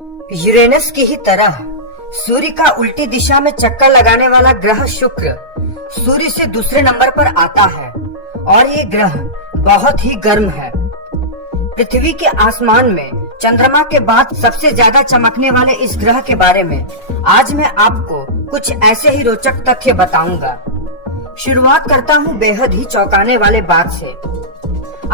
Uranus की ही तरह सूर्य का उल्टी दिशा में चक्कर लगाने वाला ग्रह शुक्र सूर्य से दूसरे नंबर पर आता है और ये ग्रह बहुत ही गर्म है। पृथ्वी के आसमान में चंद्रमा के बाद सबसे ज्यादा चमकने वाले इस ग्रह के बारे में आज मैं आपको कुछ ऐसे ही रोचक तथ्य बताऊंगा। शुरुआत करता हूँ बेहद ही चौंकाने वाले बात से।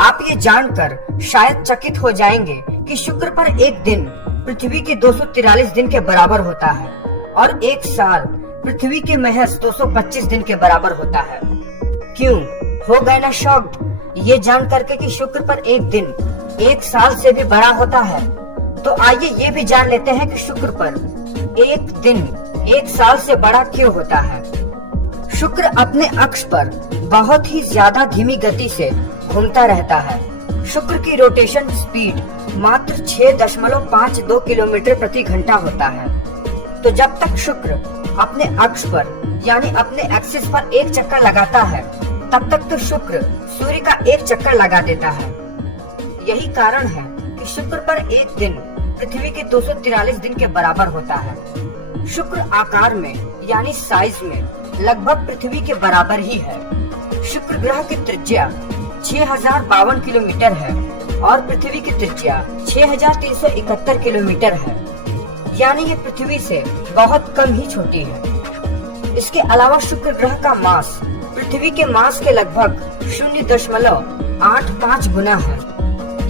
आप ये जानकर शायद चकित हो जाएंगे कि शुक्र पर एक दिन पृथ्वी के 243 दिन के बराबर होता है और एक साल पृथ्वी के महज 225 दिन के बराबर होता है। क्यों हो गए ना शॉक्ड ये जान करके कि शुक्र पर एक दिन एक साल से भी बड़ा होता है? तो आइए ये भी जान लेते हैं कि शुक्र पर एक दिन एक साल से बड़ा क्यों होता है। शुक्र अपने अक्ष पर बहुत ही ज्यादा धीमी गति से घूमता रहता है। शुक्र की रोटेशन स्पीड मात्र 6.52 किलोमीटर प्रति घंटा होता है। तो जब तक शुक्र अपने अक्ष पर यानी अपने एक्सिस पर एक चक्कर लगाता है तब तक तो शुक्र सूर्य का एक चक्कर लगा देता है। यही कारण है कि शुक्र पर एक दिन पृथ्वी के 243 दिन के बराबर होता है। शुक्र आकार में यानी साइज में लगभग पृथ्वी के बराबर ही है। शुक्र ग्रह की त्रिज्या 6052 किलोमीटर है और पृथ्वी की त्रिज्या 6371 किलोमीटर है, यानी ये पृथ्वी से बहुत कम ही छोटी है। इसके अलावा शुक्र ग्रह का मास पृथ्वी के मास के लगभग 0.85 गुना है,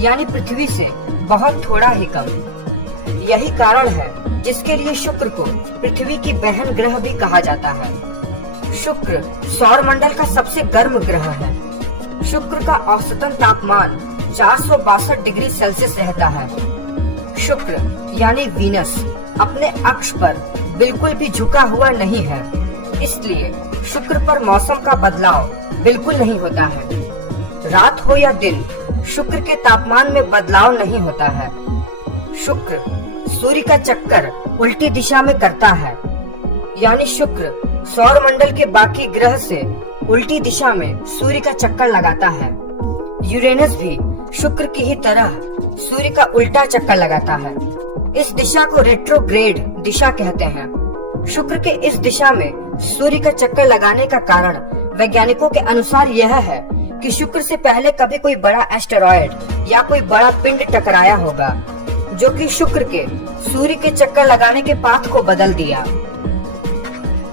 यानी पृथ्वी से बहुत थोड़ा ही कम। यही कारण है जिसके लिए शुक्र को पृथ्वी की बहन ग्रह भी कहा जाता है। शुक्र सौर मंडल का सबसे गर्म ग्रह है। शुक्र का औसतन तापमान 462 डिग्री सेल्सियस रहता है। शुक्र यानी वीनस अपने अक्ष पर बिल्कुल भी झुका हुआ नहीं है, इसलिए शुक्र पर मौसम का बदलाव बिल्कुल नहीं होता है। रात हो या दिन शुक्र के तापमान में बदलाव नहीं होता है। शुक्र सूर्य का चक्कर उल्टी दिशा में करता है, यानी शुक्र सौर मंडल के बाकी ग्रह से उल्टी दिशा में सूर्य का चक्कर लगाता है। यूरेनस भी शुक्र की ही तरह सूर्य का उल्टा चक्कर लगाता है। इस दिशा को रेट्रोग्रेड दिशा कहते हैं। शुक्र के इस दिशा में सूर्य का चक्कर लगाने का कारण वैज्ञानिकों के अनुसार यह है कि शुक्र से पहले कभी कोई बड़ा एस्टेरॉयड या कोई बड़ा पिंड टकराया होगा जो कि शुक्र के सूर्य के चक्कर लगाने के पाथ को बदल दिया।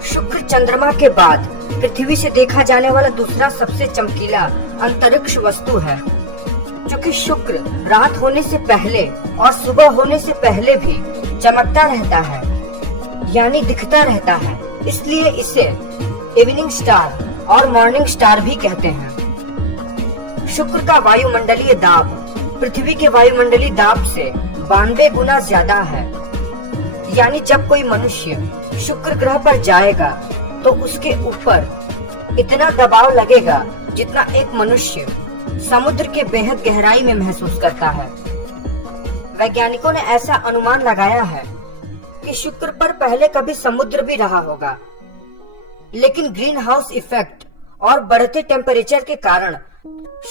शुक्र चंद्रमा के बाद पृथ्वी से देखा जाने वाला दूसरा सबसे चमकीला अंतरिक्ष वस्तु है, जो कि शुक्र रात होने से पहले और सुबह होने से पहले भी चमकता रहता है, यानी दिखता रहता है। इसलिए इसे इवनिंग स्टार और मॉर्निंग स्टार भी कहते हैं। शुक्र का वायुमंडलीय दाब पृथ्वी के वायुमंडलीय दाब से 92 गुना ज्यादा है, यानी जब कोई मनुष्य शुक्र ग्रह पर जाएगा तो उसके ऊपर इतना दबाव लगेगा जितना एक मनुष्य समुद्र के बेहद गहराई में महसूस करता है। वैज्ञानिकों ने ऐसा अनुमान लगाया है कि शुक्र पर पहले कभी समुद्र भी रहा होगा, लेकिन ग्रीन हाउस इफेक्ट और बढ़ते टेम्परेचर के कारण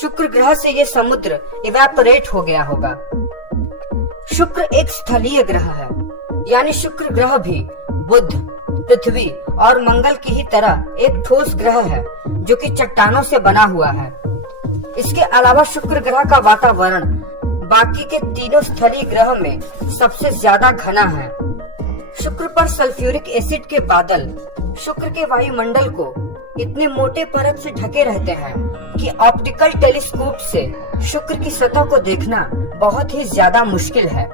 शुक्र ग्रह से ये समुद्र इवेपोरेट हो गया होगा। शुक्र एक स्थलीय ग्रह है, यानी शुक्र ग्रह भी बुध, पृथ्वी और मंगल की ही तरह एक ठोस ग्रह है जो कि चट्टानों से बना हुआ है। इसके अलावा शुक्र ग्रह का वातावरण बाकी के तीनों स्थलीय ग्रह में सबसे ज्यादा घना है। शुक्र पर सल्फ्यूरिक एसिड के बादल शुक्र के वायुमंडल को इतने मोटे परत से ढके रहते हैं कि ऑप्टिकल टेलीस्कोप से शुक्र की सतह को देखना बहुत ही ज्यादा मुश्किल है।